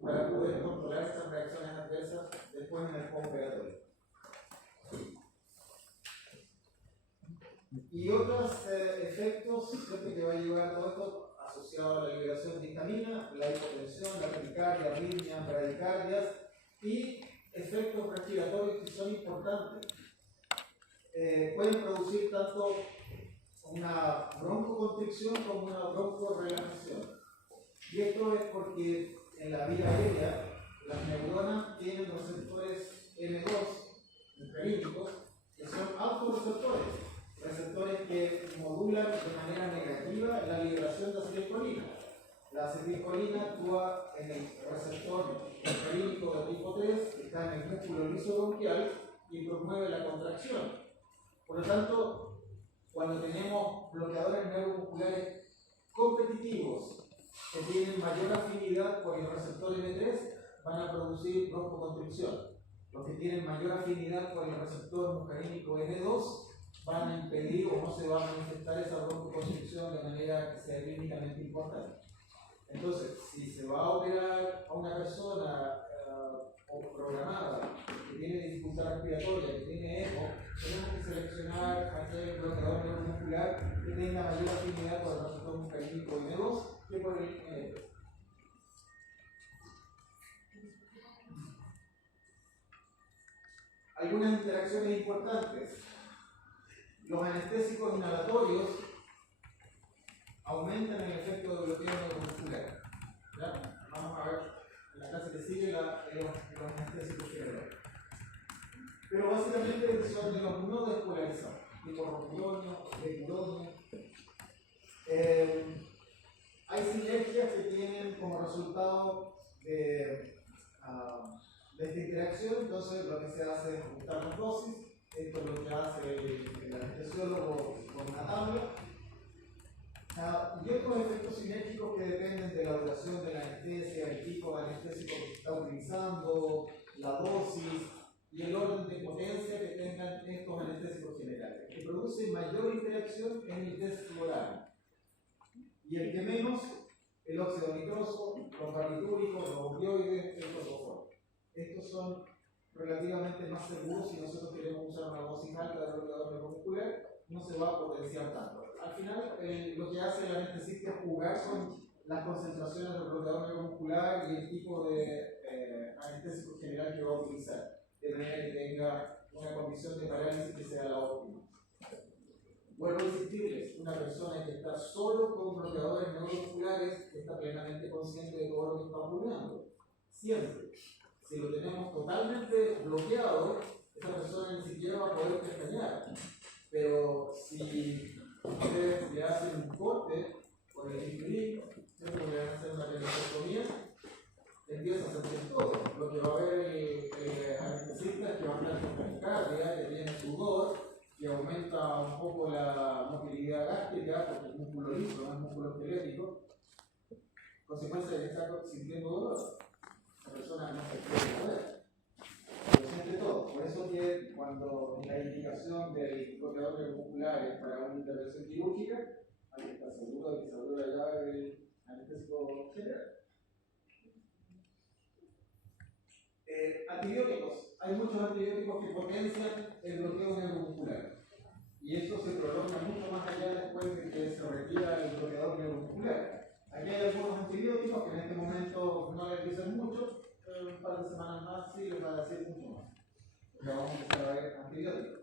para poder controlar esas reacciones adversas después en el postoperatorio. Y otros efectos que va a llevar todo esto asociado a la liberación de histamina, la hipotensión, la taquicardia, arritmias, bradicardias y efectos respiratorios que son importantes. Pueden producir tanto una broncoconstricción como una broncorelajación. Y esto es porque en la vía aérea las neuronas tienen receptores M2 muscarínicos que son autorreceptores, receptores que modulan de manera negativa la liberación de acetilcolina. La acetilcolina actúa en el receptor muscarínico de tipo 3 que está en el músculo liso bronquial y promueve la contracción. Por lo tanto, cuando tenemos bloqueadores neuromusculares competitivos que tienen mayor afinidad por el receptor M3, van a producir broncoconstricción. Los que tienen mayor afinidad por el receptor muscarínico M2 van a impedir o no se va a manifestar esa broncoconstricción de manera que sea clínicamente importante. Entonces, si se va a operar a una persona o programada que tiene dificultad respiratoria, que tiene ECMO, tenemos que seleccionar aquel bloqueador neuromuscular que tenga mayor afinidad por el receptor muscarínico M2 que por el M3. Algunas interacciones importantes. Los anestésicos inhalatorios aumentan el efecto de bloqueo neuromuscular. ¿Ya? Vamos a ver en la clase que sigue los anestésicos generales. Pero básicamente son de los no despolarizados, tipo ropidonio, lepuronio. Hay sinergias que tienen como resultado de esta interacción, entonces lo que se hace es ajustar las dosis. Esto es lo que hace el anestesiólogo con una tabla. Y otros efectos sinérgicos que dependen de la duración de la anestesia, el tipo de anestésico que se está utilizando, la dosis y el orden de potencia que tengan estos anestésicos generales. El que produce mayor interacción es el desflorano. Y el que menos, el óxido nitroso, los barbitúricos, los opioides, el propofol. Estos son relativamente más seguros si nosotros queremos usar una dosis alta de bloqueador neuromuscular, no se va a potenciar tanto. Al final, lo que hace el anestesista es jugar con las concentraciones del bloqueador neuromuscular y el tipo de anestésico general que va a utilizar, de manera que tenga una condición de parálisis que sea la óptima. Vuelvo a insistirles, una persona que está solo con bloqueadores neuromusculares está plenamente consciente de todo lo que está ocurriendo. Siempre. Si lo tenemos totalmente bloqueado, esa persona ni siquiera va a poder pestañear. Pero si ustedes le hacen un corte por el bisturí, siempre le van a hacer una penetrostomía, empieza a sentir todo. Lo que va a ver el anestesista es que va a estar con taquicardia, que tiene sudor, que aumenta un poco la movilidad gástrica, porque es músculo liso, no es músculo esquelético. Consecuencia de que está sintiendo dolor. La persona no se puede mover. Lo siente todo. Por eso que cuando la indicación del bloqueador neuromuscular es para una intervención quirúrgica, hay que estar seguro de que se abrió la llave del anestésico general. Antibióticos. Hay muchos antibióticos que potencian el bloqueo neuromuscular. Y eso se prolonga mucho más allá después de que se retira el bloqueador neuromuscular. Aquí hay algunos antibióticos que en este momento no les dicen mucho, pero en un par de semanas más sí les va a decir mucho más. Ya vamos a empezar a ver antibióticos.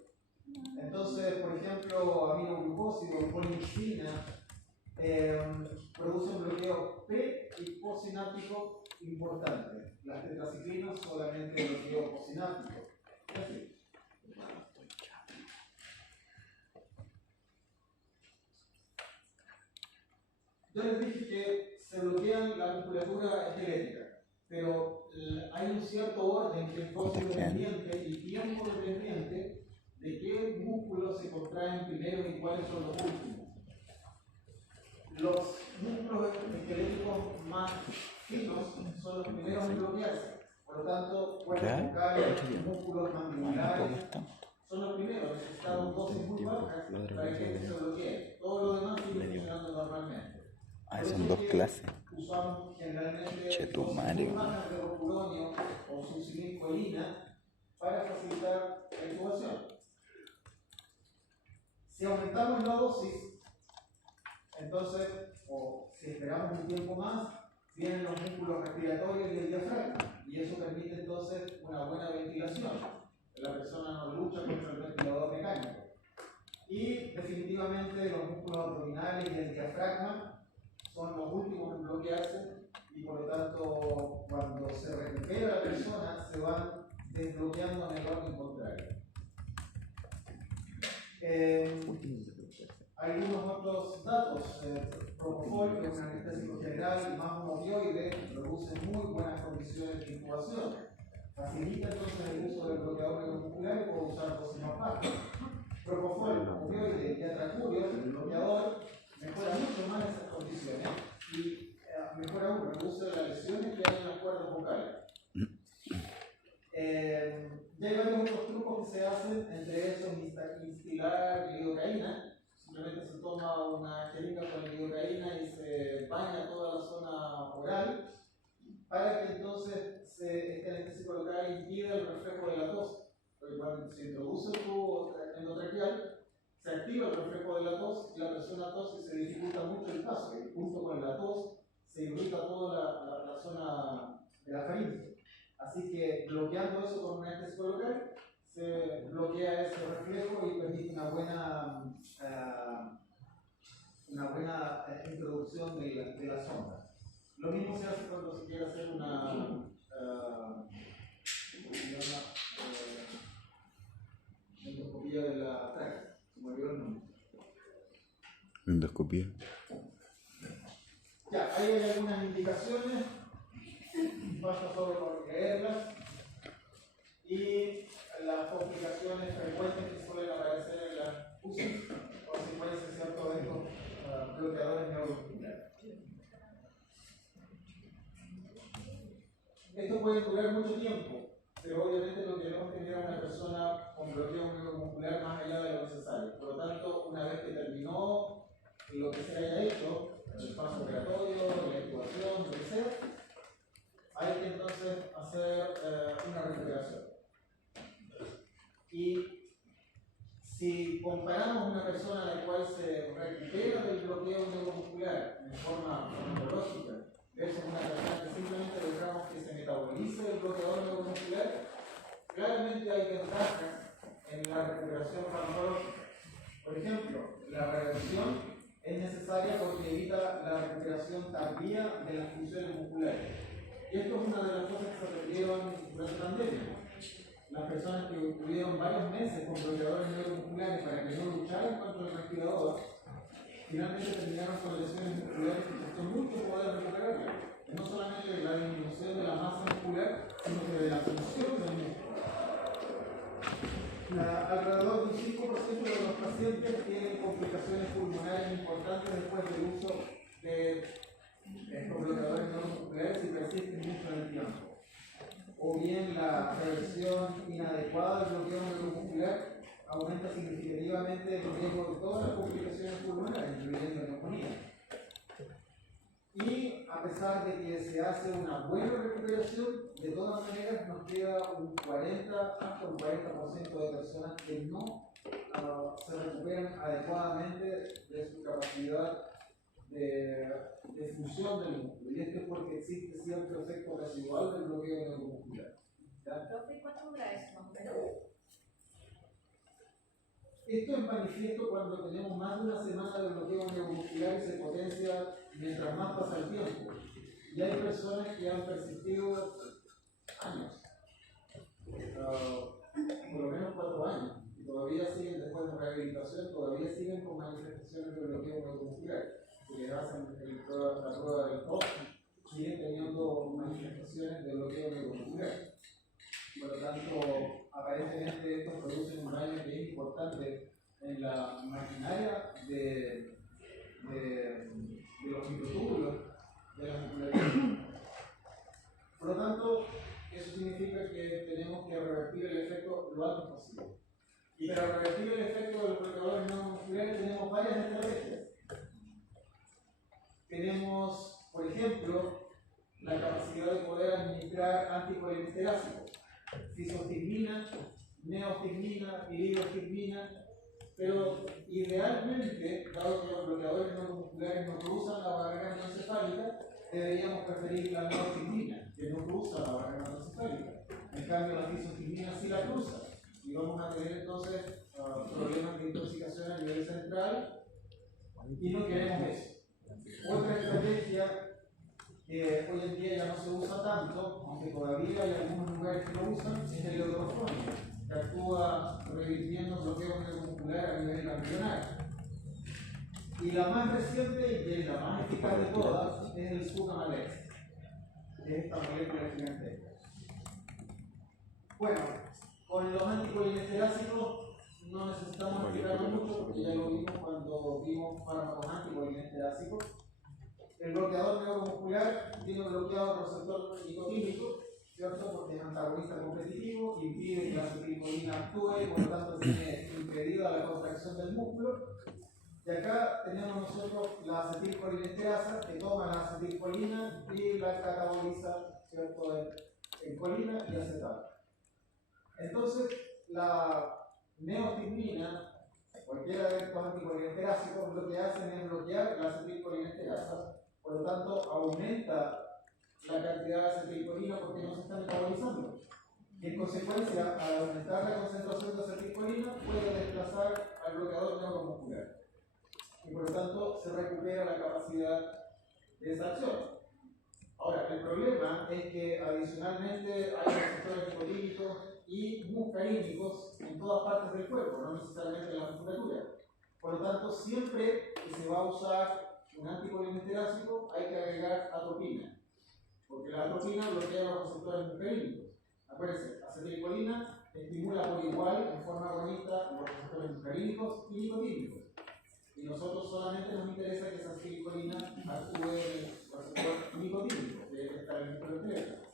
Entonces, por ejemplo, aminoglucósidos, polimixina, producen bloqueo pre y postsináptico importante. Las tetraciclinas solamente bloqueo postsináptico. Así. Yo les dije que se bloquean la musculatura esquelética, pero hay un cierto orden que es fósil dependiente y tiempo dependiente de qué músculos se contraen primero y cuáles son los últimos. Los músculos esqueléticos más finos son los primeros en bloquearse, por lo tanto, cuerdas vocales, músculos mandibulares son los primeros, necesitamos dosis muy bajas para que se bloquee. Todo lo demás sigue funcionando normalmente. Ah, son dos clases. Usamos generalmente Chetumario. imágenes de rocuronio o succinilcolina para facilitar la intubación. Si aumentamos la dosis, entonces, o si esperamos un tiempo más, vienen los músculos respiratorios y el diafragma, y eso permite entonces una buena ventilación. La persona no lucha contra el ventilador mecánico. Y definitivamente los músculos abdominales y el diafragma son los últimos en bloquearse, y por lo tanto, cuando se recupera la persona, se van desbloqueando en el orden contrario. Algunos otros datos: Propofol, que es un anestésico general y más un opioide, produce muy buenas condiciones de incubación. Facilita entonces el uso del bloqueador neuromuscular y puede usar dosis más bajas. Propofol, opioide y atracurio, el bloqueador, mejora mucho más esas condiciones y mejora aún, reduce las lesiones que hay en las cuerdas vocales. Ya hay varios otros trucos que se hacen, entre esos instilar lidocaína. Simplemente se toma una jeringa con lidocaína y se baña toda la zona oral para que entonces este anestésico local impida el reflejo de la tos. Porque cuando se introduce el tubo endotraqueal, se activa el reflejo de la tos y la persona tose y se dificulta mucho el paso. Y junto con la tos se irrita toda la zona de la faringe. Así que bloqueando eso con un anestésico local, se bloquea ese reflejo y permite una buena introducción de la sonda. Lo mismo se hace cuando se quiere hacer una endoscopía de la tráquea. Se me olvidó el nombre. Endoscopía. Ya, ahí hay algunas indicaciones. Basta solo por leerlas. Y las complicaciones frecuentes que suelen aparecer en la UCI, consecuencias cierto de estos bloqueadores neuromusculares. Esto puede durar mucho tiempo, pero obviamente lo que queremos tener a una persona con bloqueo neuromuscular más allá de lo necesario. Por lo tanto, una vez que terminó lo que se haya hecho, el paso operatorio, la intubación, lo que sea, hay que entonces hacer una recuperación. Y si comparamos una persona a la cual se recupera del bloqueo neuromuscular en forma farmacológica versus una persona que simplemente logramos que se metabolice el bloqueador neuromuscular, claramente hay ventajas en la recuperación farmacológica. Por ejemplo, la reversión es necesaria porque evita la recuperación tardía de las funciones musculares. Y esto es una de las cosas que se aprendieron durante la pandemia. Las personas que tuvieron varios meses con bloqueadores neuromusculares para que no lucharan contra el respirador, finalmente terminaron con lesiones musculares que costó mucho poder recuperarlas. No solamente de la disminución de la masa muscular, sino que de la función del músculo. Alrededor del 5% de los pacientes tienen complicaciones pulmonares importantes después del uso de estos bloqueadores neuromusculares y persisten mucho en el tiempo. O bien la reversión inadecuada del bloqueo neuromuscular aumenta significativamente el riesgo de todas las complicaciones pulmonares, incluyendo la neumonía. Y a pesar de que se hace una buena recuperación, de todas maneras nos queda un 40 hasta un 40% de personas que no se recuperan adecuadamente de su capacidad de función del músculo. Y esto es porque existe cierto efecto residual del bloqueo neuromuscular. Profe, ¿cuánto dura eso más o menos? Esto es manifiesto cuando tenemos más de una semana de bloqueo neuromuscular y se potencia mientras más pasa el tiempo. Y hay personas que han persistido años, por lo menos 4 años, y todavía siguen, después de rehabilitación, todavía siguen con manifestaciones de bloqueo neuromuscular. Si les hacen la prueba del TOC, siguen teniendo manifestaciones de bloqueo neuromuscular. Por lo tanto, aparentemente estos producen un daño que es importante en la maquinaria de los microtúbulos de la musculatura. Por lo tanto, eso significa que tenemos que revertir el efecto lo antes posible. Y para revertir el efecto de los bloqueadores neuromusculares tenemos varias estrategias. Tenemos idealmente, dado que los bloqueadores neuromusculares no cruzan la barrera neurocefálica, deberíamos preferir la neotigmina, que no cruza la barrera neurocefálica. En cambio, la fisostigmina sí la cruza. Y vamos a tener entonces problemas de intoxicación a nivel central, y no queremos eso. Otra estrategia que hoy en día ya no se usa tanto, aunque todavía hay algunos lugares que lo usan, es el eudrofonio, que actúa revirtiendo bloqueo neuromuscular a nivel ganglionar. Y la más reciente y la más eficaz de todas es el Sugammadex, que es esta molécula gigantesca. Bueno, con los anticolinesterácicos no necesitamos explicarlo mucho porque ya lo vimos cuando vimos fármacos anticolinesterácicos. El bloqueador neuromuscular tiene bloqueado el receptor nicotínico, ¿cierto? Porque es antagonista competitivo, impide que la acetilcolina actúe y por lo tanto tiene impedida la contracción del músculo. Y acá tenemos nosotros la acetilcolinesterasa que toma la acetilcolina y la cataboliza, ¿cierto? En colina y acetato. Entonces, la neostigmina, cualquiera de estos anticolinesterácicos, lo que hacen es bloquear la acetilcolinesterasa. Por lo tanto, aumenta la cantidad de acetilcolina porque no se está metabolizando. Y en consecuencia, al aumentar la concentración de acetilcolina, puede desplazar al bloqueador neuromuscular. Y por lo tanto, se recupera la capacidad de esa acción. Ahora, el problema es que adicionalmente hay receptores nicotínicos y muscarínicos en todas partes del cuerpo, no necesariamente en la musculatura. Por lo tanto, siempre que se va a usar un anticolinesterácico hay que agregar atropina, porque la atropina bloquea los receptores muscarínicos. Acuérdense, acetilcolina estimula por igual en forma agonista los receptores muscarínicos y nicotínicos. Y nosotros solamente nos interesa que esa acetilcolina actúe en el receptor nicotínico, que está en el músculo.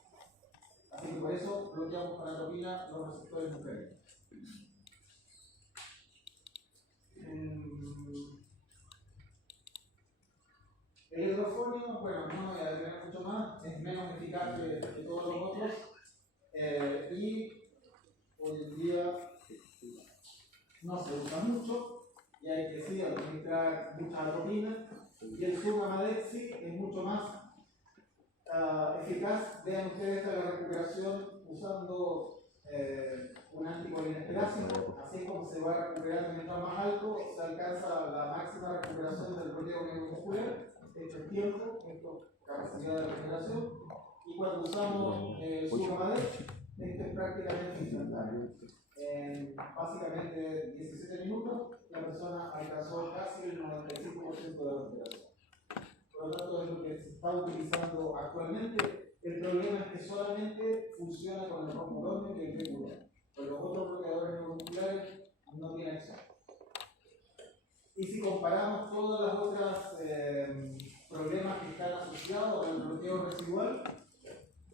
Así que por eso bloqueamos con atropina los receptores muscarínicos. El hidrofonio, bueno, no voy a detener mucho más, es menos eficaz que todos los otros y hoy en día no se usa mucho y hay que sí administrar mucha atropina y el Sugammadex sí es mucho más eficaz. Vean ustedes la recuperación usando un anticolinesterácico, así como se va recuperando mientras más alto, se alcanza la máxima recuperación del bloqueo neuromuscular. Esto es tiempo, esto es capacidad de recuperación, y cuando usamos Sugammadex, esto es prácticamente instantáneo. En básicamente 17 minutos, la persona alcanzó casi el 95% de recuperación. Por lo tanto, es lo que se está utilizando actualmente. El problema es que solamente funciona con el rosmolonio y el PQA, pero los otros bloqueadores neuromusculares no tienen acción. Y si comparamos todas las otras problemas que están asociados al bloqueo residual,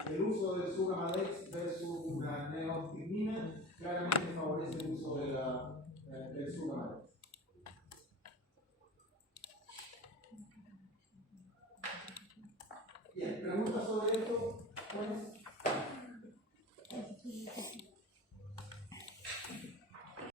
el uso del Sugammadex versus la neostigmina claramente favorece el uso del Sugammadex. Bien, ¿preguntas sobre esto? ¿Cuáles?